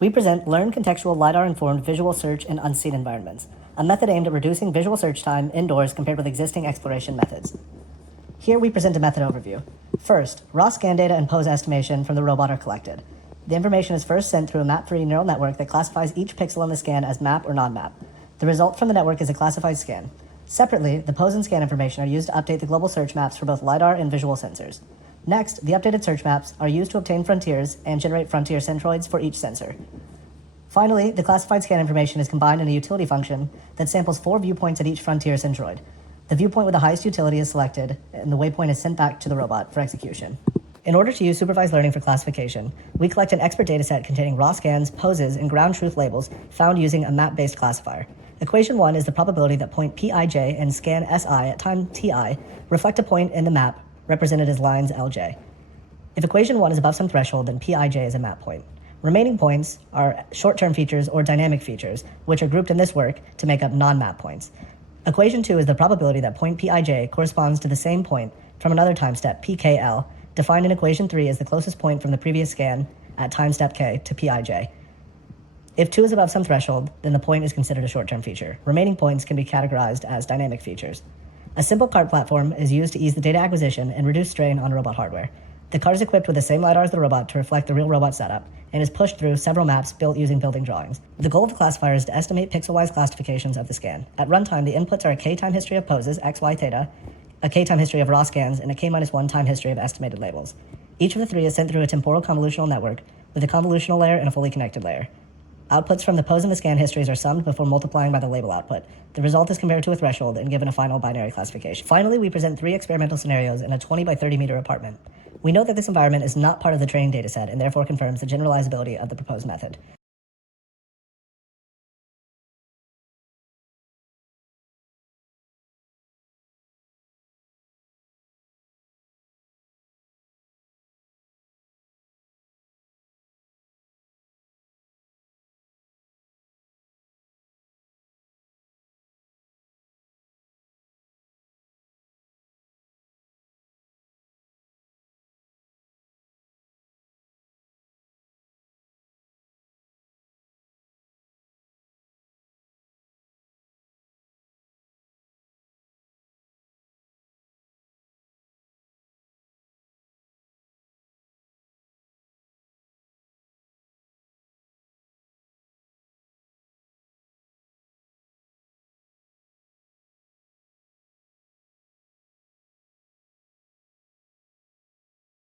We present Learn Contextual LiDAR-Informed Visual Search in Unseen Environments, a method aimed at reducing visual search time indoors compared with existing exploration methods. Here we present a method overview. First, raw scan data and pose estimation from the robot are collected. The information is first sent through a map-free neural network that classifies each pixel in the scan as map or non-map. The result from the network is a classified scan. Separately, the pose and scan information are used to update the global search maps for both LiDAR and visual sensors. Next, the updated search maps are used to obtain frontiers and generate frontier centroids for each sensor. Finally, the classified scan information is combined in a utility function that samples 4 viewpoints at each frontier centroid. The viewpoint with the highest utility is selected, and the waypoint is sent back to the robot for execution. In order to use supervised learning for classification, we collect an expert dataset containing raw scans, poses, and ground truth labels found using a map-based classifier. Equation 1 is the probability that point Pij and scan Si at time Ti reflect a point in the map represented as lines Lj. If equation 1 is above some threshold, then Pij is a map point. Remaining points are short-term features or dynamic features, which are grouped in this work to make up non-map points. Equation 2 is the probability that point Pij corresponds to the same point from another time step, pkl, defined in equation 3 as the closest point from the previous scan at time step k to Pij. If 2 is above some threshold, then the point is considered a short-term feature. Remaining points can be categorized as dynamic features. A simple cart platform is used to ease the data acquisition and reduce strain on robot hardware. The cart is equipped with the same LiDAR as the robot to reflect the real robot setup, and is pushed through several maps built using building drawings. The goal of the classifier is to estimate pixel-wise classifications of the scan. At runtime, the inputs are a k-time history of poses, x, y, theta, a k-time history of raw scans, and a k-1 time history of estimated labels. Each of the three is sent through a temporal convolutional network with a convolutional layer and a fully connected layer. Outputs from the pose and the scan histories are summed before multiplying by the label output. The result is compared to a threshold and given a final binary classification. Finally, we present 3 experimental scenarios in a 20 by 30 meter apartment. We note that this environment is not part of the training dataset and therefore confirms the generalizability of the proposed method.